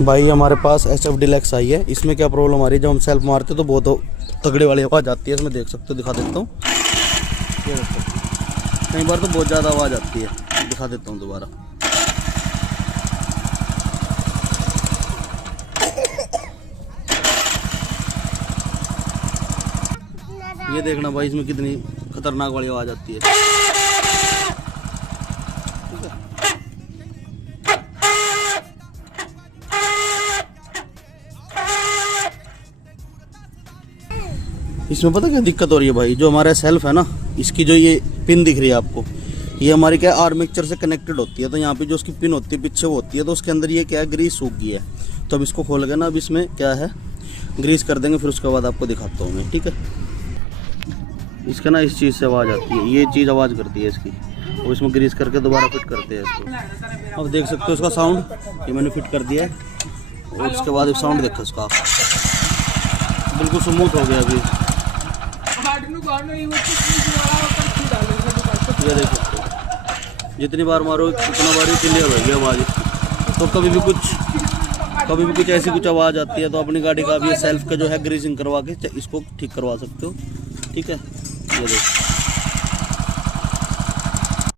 भाई हमारे पास HF deluxe आई है। इसमें क्या प्रॉब्लम आ रही है, जब हम सेल्फ मारते तो बहुत तगड़े वाली आवाज़ आती है इसमें। देख सकते हो, दिखा देता हूँ। कई बार तो बहुत ज़्यादा आवाज़ आती है, दिखा देता हूँ दोबारा। ये देखना भाई, इसमें कितनी खतरनाक वाली आवाज़ आती है। इसमें पता क्या दिक्कत हो रही है भाई, जो हमारा सेल्फ है ना, इसकी जो ये पिन दिख रही है आपको, ये हमारी क्या आर्मेचर से कनेक्टेड होती है। तो यहाँ पे जो उसकी पिन होती है पीछे वो होती है, तो उसके अंदर ये क्या है, ग्रीस सूख गई है। तो अब इसको खोल के ना, अब इसमें क्या है, ग्रीस कर देंगे, फिर उसके बाद आपको दिखाता हूँ मैं, ठीक है। इसका ना इस चीज़ से आवाज़ आती है, ये चीज़ आवाज़ करती है इसकी। और इसमें ग्रीस करके दोबारा फिट करते हैं इसको। अब देख सकते हो इसका साउंड, ये मैंने फिट कर दिया है। और उसके बाद साउंड देखो इसका, बिल्कुल स्मूथ हो गया अभी। ये देख सकते हो, जितनी बार मारो उतना बार ही क्लियर होगी आवाज़। तो कभी भी कुछ ऐसी कुछ आवाज़ आती है तो अपनी गाड़ी का भी सेल्फ का जो है ग्रीसिंग करवा के इसको ठीक करवा सकते हो, ठीक है। ये देखो।